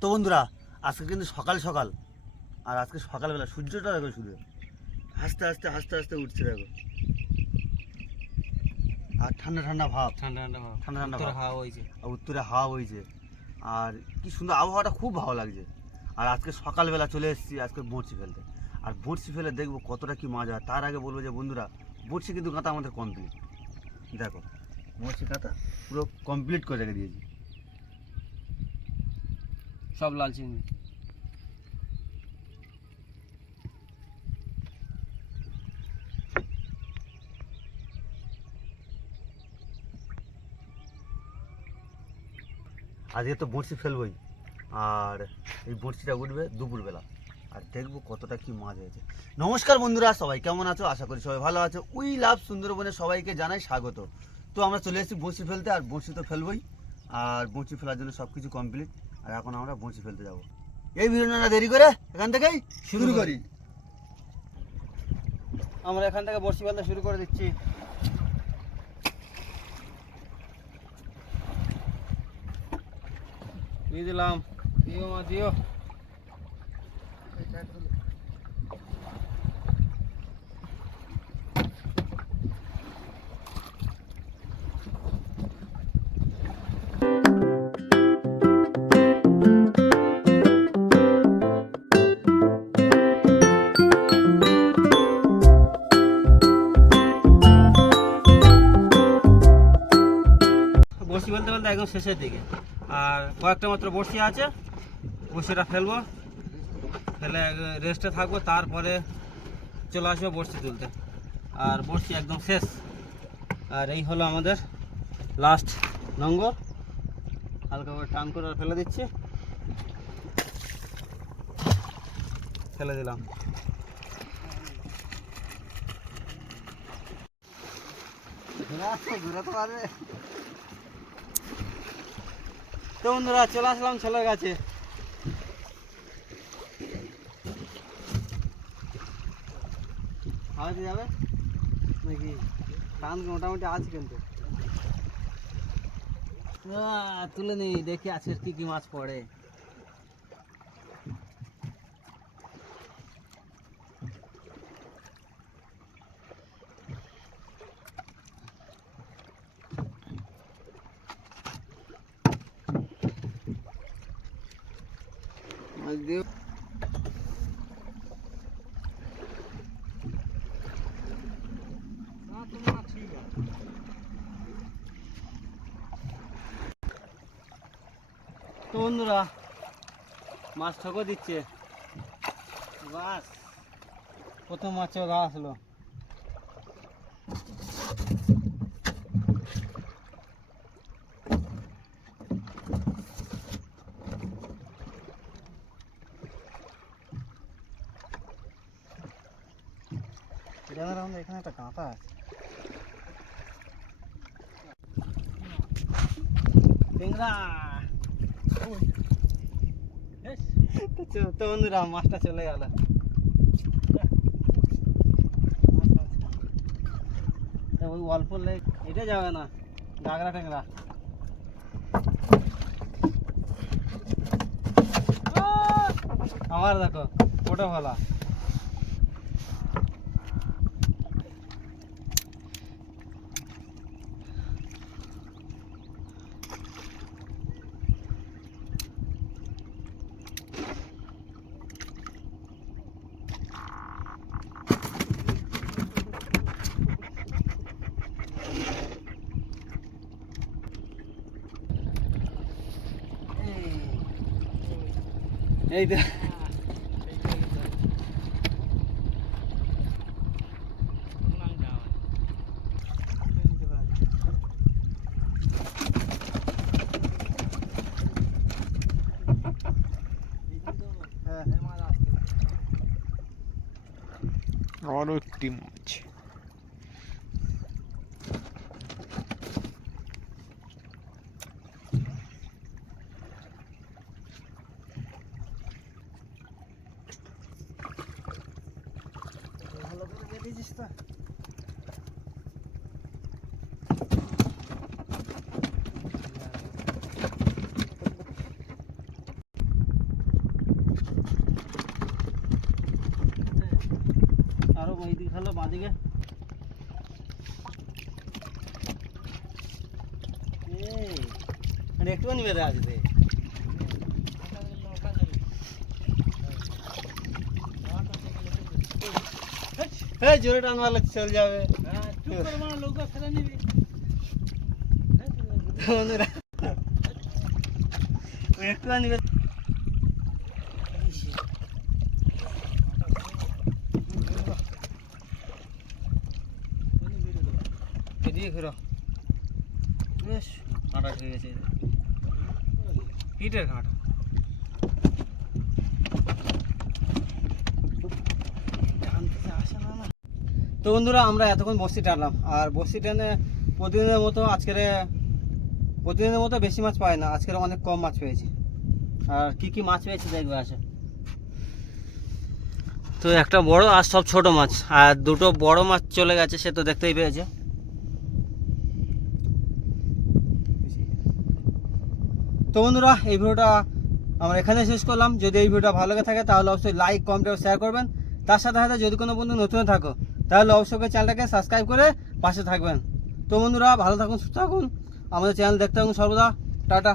তো বন্ধুরা আজকে কিন্তু সকাল সকাল। আর আজকে সকালবেলা সূর্যটা দেখো শুধু। আস্তে আস্তে আস্তে আস্তে উঠছে দেখো। আর ঠান্ডা ঠান্ডা ভাব। ঠান্ডা ঠান্ডা ভাব। ঠান্ডা ঠান্ডা উত্তরে হাওয়া হয়েছে আর উত্তরে হাওয়া বইছে। আর কি সুন্দর আবহাওয়াটা খুব ভালো লাগছে। আর আজকে সকালবেলা চলে এসেছি আজকে বড়শি ফেলতে। আর বড়শি ফেলে দেখব কতটা কি মজা। হয় তার আগে বলব যে বন্ধুরা বড়শি কিন্তু কাঁথা আমাদের কমপ্লিট দেখো বড়শি কাঁথা পুরো কমপ্লিট করে রেখে দিয়েছি। সব লাল চিংড়ি। আজকে তো বড়শি ফেলবই, আর এই বড়শিটা উঠবে দুপুরবেলা। আর দেখব কতটা কি মাছ হয়েছে। নমস্কার বন্ধুরা, সবাই কেমন আছো? আশা করি সবাই ভালো আছো। উই লাভ সুন্দরবনে সবাইকে জানাই স্বাগত। তো আমরা চলে এসেছি বড়শি ফেলতে, আর বড়শি তো ফেলবই, আর বড়শি ফেলার জন্য সব কিছু কমপ্লিট আর এখন আমরা বসে ফেলতে যাব। এই ভিডিওটা দেরি করে এখান থেকেই শুরু করি। আমরা এখান থেকে বসি ফেলতে শুরু করে দিচ্ছি। দিয়ে দিলাম। দিও মা দিও। বড়শি ফেলতে ফেলতে একদম শেষের দিকে। আর কয়েকটা মাত্র বড়শি আছে বড়শিটা ফেলব। ফেলে রেস্টে থাকব, তারপরে চলে আসব বড়শি তুলতে। আর বড়শি একদম শেষ। আর এই হলো আমাদের লাস্ট নঙ্গর হালকা করে টান করে ফেলে দিচ্ছি। ফেলে দিলাম। ঘুরাতে পারবে। তো বন্ধুরা, চলে আসলাম ছেলের কাছে। হাওয়াতে যাবে? নাকি? কান মোটামুটি আছে কিন্তু। তুলে নি দেখি আজকের কি কি মাছ পড়ে মাছ দিও। তো বন্ধুরা মাছ ঠকো দিচ্ছে। বাস প্রথম মাছ ওরা আসলো। রাউন্ড এখানে একটা কাঁথা আছে। তো বন্ধুরা, মাছটা চলে গেল। ওই অল্প লেগ এটা যাবে না, গাগরা টেংরা। আমার দেখো ফটো ভালা। এই তো হ্যাঁ আরও একটি মাছ ভালো করে বেঁধেছিস তো আরও ওই দিকে ফেলো বাঁদিকে। একটুখানি বেড়ে রে। এই, জোরে টান মারলে চলে যাবে। একটুখানি বেড়ে- এদিকে ঘুরো বেশ তো বন্ধুরা, আমরা এতক্ষণ বসি টানলাম। আর বসি টেনে প্রতিদিনের মতো আজকের প্রতিদিনের মতো বেশি মাছ পাই না। আজকের অনেক কম মাছ পেয়েছি। আর কি কি মাছ পেয়েছি দেখবে আসে। তো একটা বড় আর সব ছোট মাছ। আর দুটো বড় মাছ চলে গেছে, সে তো দেখতেই পেয়েছে। তো বন্ধুরা, এই ভিডিওটা আমরা এখানে শেষ করলাম। যদি এই ভিডিওটা ভালো লাগে থাকে, তাহলে অবশ্যই লাইক কমেন্ট শেয়ার করবেন। তার সাথে সাথে যদি কোনো বন্ধু নতুন থাকো, তাহলে অবশ্যই চ্যানেলটাকে সাবস্ক্রাইব করে পাশে থাকবেন। তো বন্ধুরা, ভালো থাকুন, সুস্থ থাকুন। আমাদের চ্যানেল দেখতে থাকুন সর্বদা। টাটা।